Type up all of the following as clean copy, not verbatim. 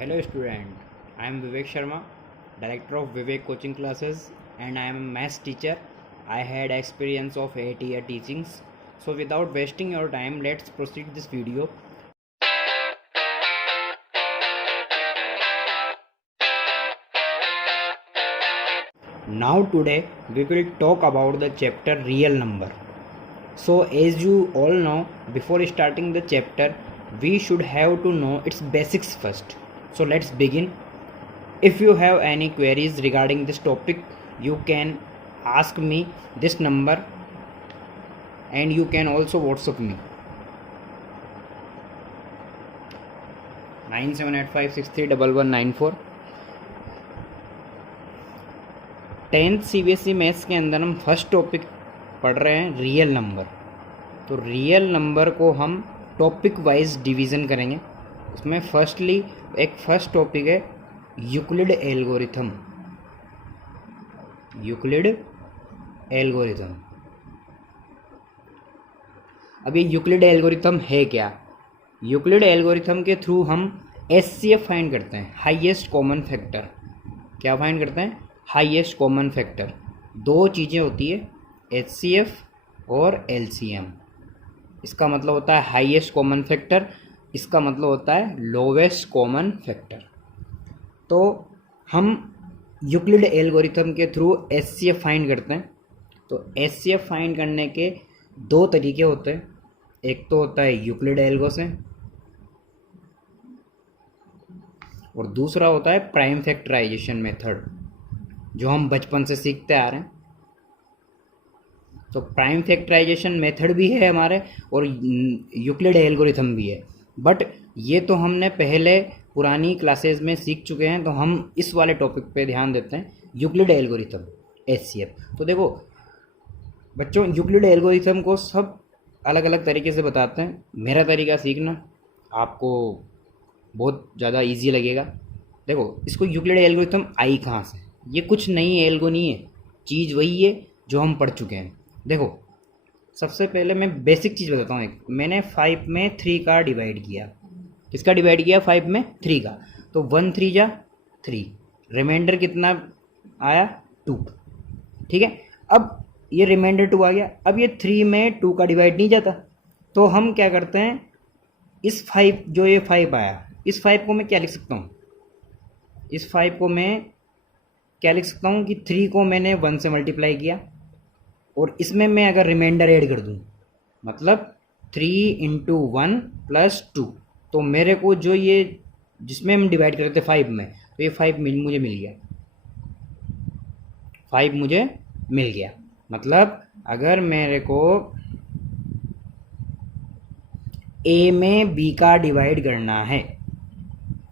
Hello student, I am Vivek Sharma, director of Vivek Coaching Classes and I am a maths teacher. I had experience of 8 year teachings. So without wasting your time, let's proceed this video. Now today we will talk about the chapter real number. So as you all know, before starting the chapter, we should have to know its basics first. So let's begin. If you have any queries regarding this topic, you can ask me this number and you can also WhatsApp me 9785631194। 10th CBSE maths के अंदर हम first topic पढ़ रहे हैं real number. तो real number को हम topic wise division करेंगे। उसमें फर्स्टली एक फर्स्ट टॉपिक है यूक्लिड एल्गोरिथम। Euclid algorithm. अब ये यूक्लिड एल्गोरिथम है क्या? यूक्लिड एल्गोरिथम के थ्रू हम एचसीएफ फाइंड करते हैं, हाईएस्ट कॉमन फैक्टर। क्या फाइंड करते हैं? Highest common factor. दो चीज़ें होती है, एचसीएफ और एलसीएम। इसका मतलब होता है हाईएस्ट कॉमन फैक्टर, इसका मतलब होता है लोवेस्ट कॉमन फैक्टर। तो हम यूक्लिड एल्गोरिथम के थ्रू एचसीएफ फाइंड करते हैं। तो एचसीएफ फाइंड करने के दो तरीके होते हैं। एक तो होता है यूक्लिड एल्गो से और दूसरा होता है प्राइम फैक्टराइजेशन मेथड, जो हम बचपन से सीखते आ रहे हैं। तो प्राइम फैक्टराइजेशन मेथड भी है हमारे और यूक्लिड एल्गोरिथम भी है, बट ये तो हमने पहले पुरानी क्लासेस में सीख चुके हैं। तो हम इस वाले टॉपिक पे ध्यान देते हैं, यूक्लिड एल्गोरिथम, एचसीएफ। तो देखो बच्चों, यूक्लिड एल्गोरिथम को सब अलग अलग तरीके से बताते हैं। मेरा तरीका सीखना आपको बहुत ज़्यादा इजी लगेगा। देखो, इसको यूक्लिड एल्गोरिथम आई कहाँ से? ये कुछ नई एल्गो नहीं है, चीज़ वही है जो हम पढ़ चुके हैं। देखो, सबसे पहले मैं बेसिक चीज़ बताता हूँ। एक मैंने 5 में 3 का डिवाइड किया। किसका डिवाइड किया? 5 में 3 का। तो 1 3 जा 3, रिमाइंडर कितना आया? 2। ठीक है, अब ये रिमाइंडर 2 आ गया। अब ये 3 में 2 का डिवाइड नहीं जाता, तो हम क्या करते हैं, इस 5 जो ये 5 आया, इस 5 को मैं क्या लिख सकता हूँ? इस 5 को मैं क्या लिख सकता हूँ कि 3 को मैंने 1 से मल्टीप्लाई किया और इसमें मैं अगर रिमाइंडर ऐड कर दूँ, मतलब 3 × 1 + 2, तो मेरे को जो ये जिसमें हम डिवाइड कर रहे थे 5 में, तो ये 5 मुझे मिल गया। 5 मुझे मिल गया। मतलब अगर मेरे को ए में बी का डिवाइड करना है,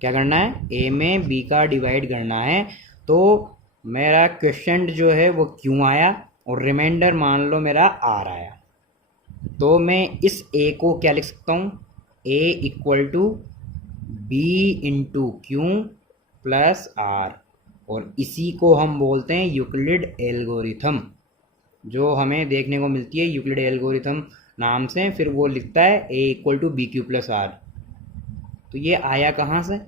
क्या करना है? ए में बी का डिवाइड करना है, तो मेरा क्वेश्चन जो है वो क्यों आया और रिमाइंडर मान लो मेरा आर आया। तो मैं इस ए को क्या लिख सकता हूँ? ए = b × q + r, और इसी को हम बोलते हैं यूक्लिड एल्गोरिथम, जो हमें देखने को मिलती है यूक्लिड एल्गोरिथम नाम से। फिर वो लिखता है a = bq + r। तो ये आया कहाँ से?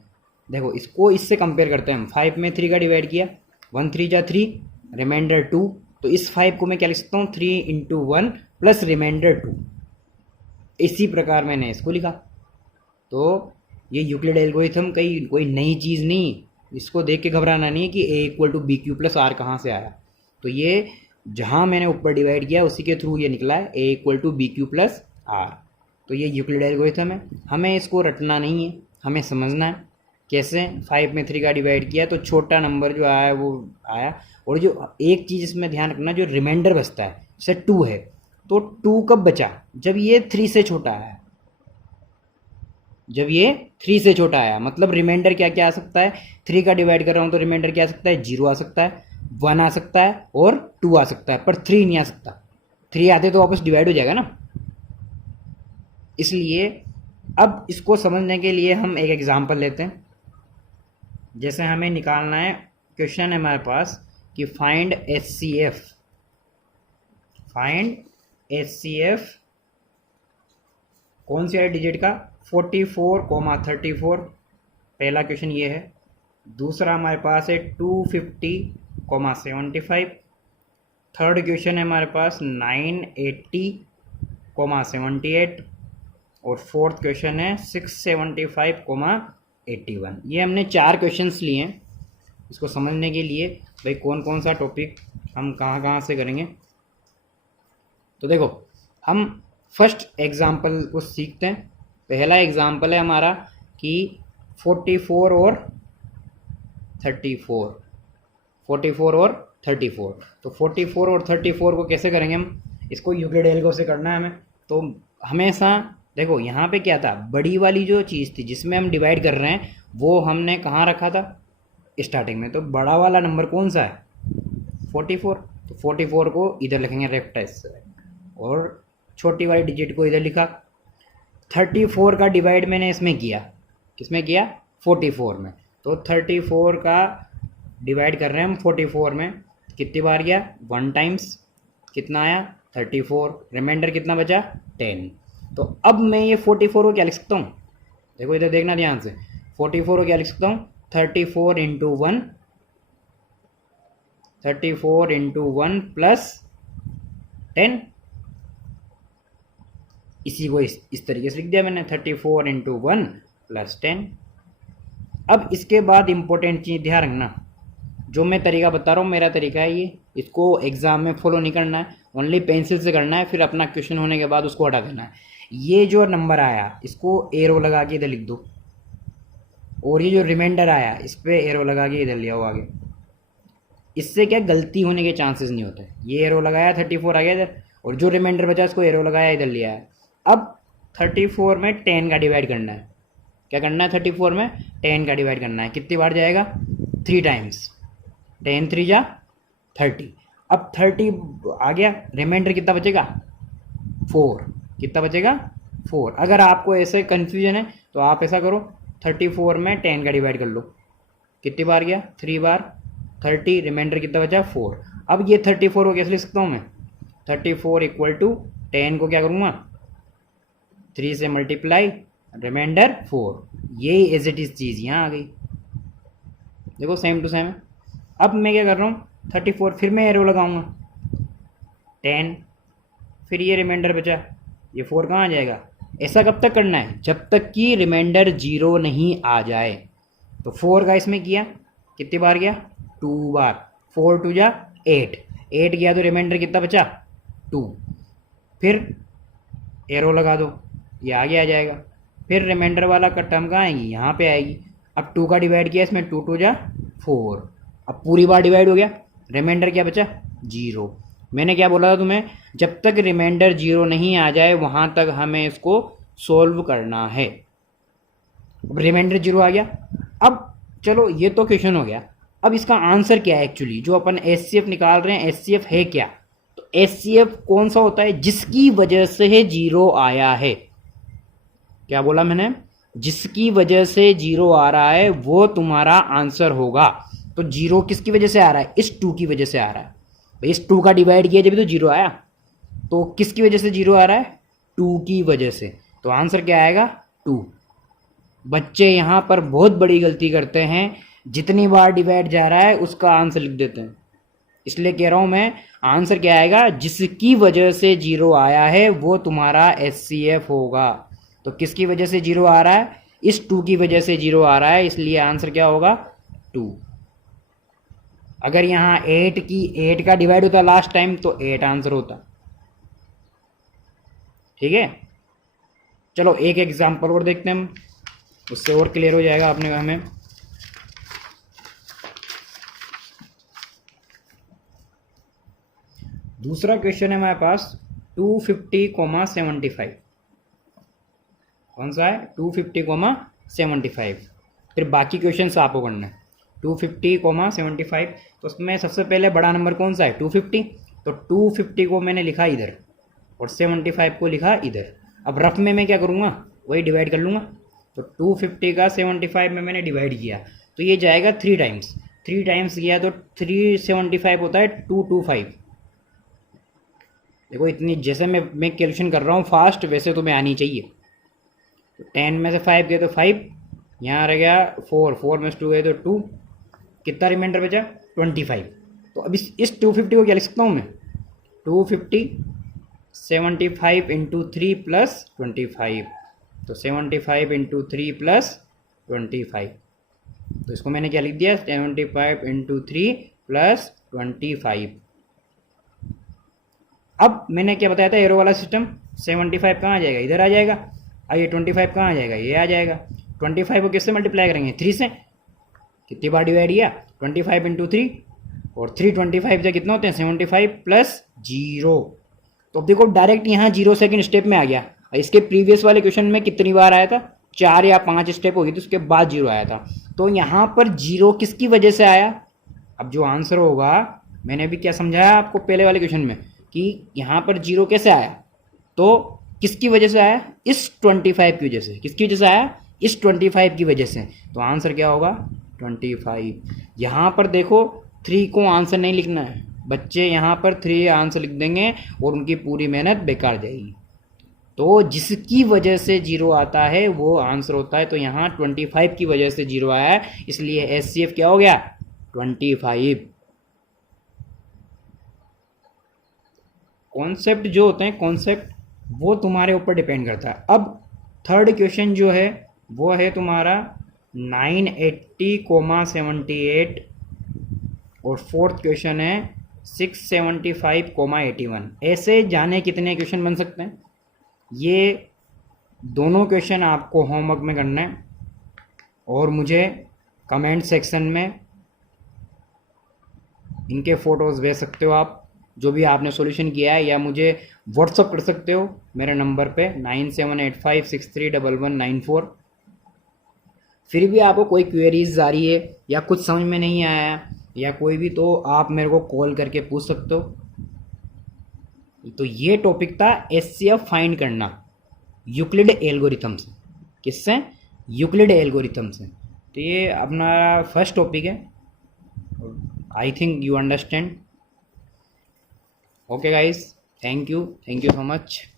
देखो, इसको इससे कंपेयर करते हैं हम। 5 में 3 का डिवाइड किया, 1 3 जा 3, रिमाइंडर 2। तो इस 5 को मैं क्या लिख सकता हूँ? 3 × 1 + रिमाइंडर 2। इसी प्रकार मैंने इसको लिखा। तो ये यूक्लिड एल्गोरिथम कोई नई चीज़ नहीं, इसको देख के घबराना नहीं है कि a = bq + r कहाँ से आया। तो ये जहाँ मैंने ऊपर डिवाइड किया उसी के थ्रू ये निकला है, a = bq + r। तो ये यूक्लिड एल्गोरिथम है। हमें इसको रटना नहीं है, हमें समझना है कैसे। 5 में 3 का डिवाइड किया तो छोटा नंबर जो आया वो आया। और जो एक चीज़ इसमें ध्यान रखना, जो रिमाइंडर बचता है, जैसे 2 है, तो 2 कब बचा? जब ये 3 से छोटा आया। जब ये 3 से छोटा आया, मतलब रिमाइंडर क्या क्या आ सकता है? 3 का डिवाइड कर रहा हूँ तो रिमाइंडर क्या आ सकता है? 0 आ सकता है, 1 आ सकता है और 2 आ सकता है, पर 3 नहीं आ सकता। 3 आते तो वापस डिवाइड हो जाएगा ना। इसलिए अब इसको समझने के लिए हम एक एग्जांपल लेते हैं। जैसे हमें निकालना है, क्वेश्चन है हमारे पास कि फाइंड एचसीएफ। फाइंड एचसीएफ कौन सी है डिजिट का? 44, 34, पहला क्वेश्चन ये है। दूसरा हमारे पास है 250,75। थर्ड क्वेश्चन है हमारे पास 980,78। और फोर्थ क्वेश्चन है 675,81। ये हमने 4 क्वेश्चंस लिए हैं इसको समझने के लिए भाई कौन कौन सा टॉपिक हम कहाँ कहाँ से करेंगे। तो देखो हम फर्स्ट एग्जाम्पल को सीखते हैं। पहला एग्जाम्पल है हमारा कि 44 और 34, 44 और 34। तो 44 और 34 को कैसे करेंगे हम, इसको यूक्लिड से करना है हमें। तो हमेशा देखो यहाँ पे क्या था, बड़ी वाली जो चीज़ थी जिसमें हम डिवाइड कर रहे हैं वो हमने कहाँ रखा था, स्टार्टिंग में। तो बड़ा वाला नंबर कौन सा है, 44। तो 44 को इधर लिखेंगे लेफ्ट से और छोटी वाली डिजिट को इधर लिखा। 34 का डिवाइड मैंने इसमें किया, किसमें किया, 44 में। तो 34 का डिवाइड कर रहे हैं हम 44 में, कितनी बार गया, 1 टाइम्स, कितना आया 34, रिमाइंडर कितना बचा 10। तो अब मैं ये 44 को क्या लिख सकता हूँ, देखो इधर देखना ध्यान से, 44 को क्या लिख सकता हूँ, 34 इंटू 1, 34 इंटू 1 प्लस 10। इसी को इस तरीके से लिख दिया मैंने, 34 इंटू 1 प्लस 10। अब इसके बाद इंपॉर्टेंट चीज़ ध्यान रखना, जो मैं तरीका बता रहा हूँ मेरा तरीका है ये, इसको एग्जाम में फॉलो नहीं करना है, ओनली पेंसिल से करना है, फिर अपना क्वेश्चन होने के बाद उसको हटा देना है। ये जो नंबर आया इसको एरो लगा के इधर लिख दो, और ये जो रिमाइंडर आया इस पर एरो लगा के इधर लिया हो आगे। इससे क्या गलती होने के चांसेस नहीं होते। ये एरो लगाया 34 आ गया इधर, और जो रिमाइंडर बचा उसको एरो लगाया इधर लिया है। अब 34 में 10 का डिवाइड करना है, क्या करना है, 34 में 10 का डिवाइड करना है, कितनी बार जाएगा, 3 टाइम्स, 10 3 जा 30। अब 30 आ गया, रिमाइंडर कितना बचेगा 4, कितना बचेगा 4। अगर आपको ऐसे कन्फ्यूजन है तो आप ऐसा करो, 34 में 10 का डिवाइड कर लो, कितनी बार गया 3 बार, 30, रिमाइंडर कितना बचा 4। अब ये 34 को कैसे लिख सकता हूँ मैं, 34 इक्वल टू 10 को क्या करूँगा 3 से मल्टीप्लाई, रिमाइंडर 4। यही एज इट इज़ चीज़ यहाँ आ गई, देखो सेम टू सेम। अब मैं क्या कर रहा हूँ, 34 फिर मैं एरो लगाऊंगा, 10 फिर ये रिमाइंडर बचा, ये 4 कहाँ आ जाएगा। ऐसा कब तक करना है, जब तक कि रिमाइंडर 0 नहीं आ जाए। तो 4 का इसमें किया, कितनी बार गया 2 बार, 4 2 जा 8, 8 गया तो रिमाइंडर कितना बचा 2, फिर एरो लगा दो, ये आगे आ जाएगा। फिर रिमाइंडर वाला का टर्म कहाँ आएगी, यहाँ पे आएगी। अब 2 का डिवाइड किया इसमें, 2 2 जा 4, अब पूरी बार डिवाइड हो गया, रिमाइंडर क्या बचा 0। मैंने क्या बोला था तुम्हें, जब तक रिमाइंडर 0 नहीं आ जाए वहाँ तक हमें इसको सोल्व करना है। अब रिमाइंडर 0 आ गया। अब चलो ये तो क्वेश्चन हो गया, अब इसका आंसर क्या है एक्चुअली, जो अपन एचसीएफ निकाल रहे हैं एचसीएफ है क्या। तो एचसीएफ कौन सा होता है, जिसकी वजह से 0 आया है। क्या बोला मैंने, जिसकी वजह से 0 आ रहा है वो तुम्हारा आंसर होगा। तो 0 किसकी वजह से आ रहा है, इस 2 की वजह से आ रहा है। इस 2 का डिवाइड किया जब तो 0 आया, तो किसकी वजह से 0 आ रहा है, 2 की वजह से। तो आंसर क्या आएगा 2। बच्चे यहाँ पर बहुत बड़ी गलती करते हैं, जितनी बार डिवाइड जा रहा है उसका आंसर लिख देते हैं। इसलिए कह रहा हूँ मैं, आंसर क्या आएगा, जिसकी वजह से 0 आया है वो तुम्हारा एचसीएफ होगा। तो किसकी वजह से 0 आ रहा है, इस 2 की वजह से 0 आ रहा है, इसलिए आंसर क्या होगा 2। अगर यहाँ 8 का डिवाइड होता लास्ट टाइम तो 8 आंसर होता। ठीक है, चलो एक एग्जांपल और देखते हैं हम, उससे और क्लियर हो जाएगा आपने हमें। दूसरा क्वेश्चन है हमारे पास 250,75। कौन सा है 250,75। फिर बाकी क्वेश्चन आपको करना है 250,75। तो उसमें सबसे पहले बड़ा नंबर कौन सा है 250। तो 250 को मैंने लिखा इधर और 75 को लिखा इधर। अब रफ में मैं क्या करूँगा, वही डिवाइड कर लूँगा। तो 250 का 75 में मैंने डिवाइड किया तो ये जाएगा 3 टाइम्स, 3 टाइम्स किया तो 375 होता है 225। देखो इतनी, जैसे मैं कैलकुलेशन कर रहा हूँ फास्ट, वैसे तो मैं आनी चाहिए। तो 10 में से 5 गए तो 5, यहाँ रह गया 4, 4 में 2 गए तो 2, कितना रिमाइंडर बचा 25। तो अब इस 250 को क्या लिख सकता हूँ मैं, 250 75 इंटू 3 प्लस 25, तो 75 इंटू 3 प्लस 25, तो इसको मैंने क्या लिख दिया 75 इंटू 3 प्लस 25। अब मैंने क्या बताया था एरो वाला सिस्टम, 75 कहाँ आ जाएगा, इधर आ जाएगा, और ये 25 कहाँ आ जाएगा, ये आ जाएगा। 25 को किससे मल्टीप्लाई करेंगे 3 से, कितनी बार डिवाइड किया 25 इंटू 3, और 3 25 जो कितने होते हैं 75 प्लस 0। तो अब देखो डायरेक्ट यहाँ 0 सेकेंड स्टेप में आ गया। इसके प्रीवियस वाले क्वेश्चन में कितनी बार आया था, 4 या 5 स्टेप होगी तो उसके बाद 0 आया था। तो यहाँ पर 0 किसकी वजह से आया, अब जो आंसर होगा, मैंने भी क्या समझाया आपको पहले वाले क्वेश्चन में कि यहाँ पर 0 कैसे आया, तो किसकी वजह से आया, इस 25 की वजह से। किसकी वजह से आया, इस 25 की वजह से। तो आंसर क्या होगा 25। यहाँ पर देखो 3 को आंसर नहीं लिखना है बच्चे, यहाँ पर 3 आंसर लिख देंगे और उनकी पूरी मेहनत बेकार जाएगी। तो जिसकी वजह से 0 आता है वो आंसर होता है। तो यहाँ 25 की वजह से 0 आया है, इसलिए HCF क्या हो गया 25। कॉन्सेप्ट जो होते हैं, कॉन्सेप्ट वो तुम्हारे ऊपर डिपेंड करता है। अब थर्ड क्वेश्चन जो है वो है तुम्हारा 980,78 और फोर्थ क्वेश्चन है 675,81। ऐसे जाने कितने क्वेश्चन बन सकते हैं, ये दोनों क्वेश्चन आपको होमवर्क में करना है और मुझे कमेंट सेक्शन में इनके फ़ोटोज़ भेज सकते हो आप, जो भी आपने सॉल्यूशन किया है, या मुझे व्हाट्सअप कर सकते हो मेरे नंबर पे 9785631194। फिर भी आपको कोई क्वेरीज आ रही है या कुछ समझ में नहीं आया या कोई भी, तो आप मेरे को कॉल करके पूछ सकते हो। तो ये टॉपिक था HCF फाइंड करना यूक्लिड एल्गोरिथम से। किससे, यूक्लिड एल्गोरिथम से। तो ये अपना फर्स्ट टॉपिक है, I think you understand. Okay guys, thank you so much.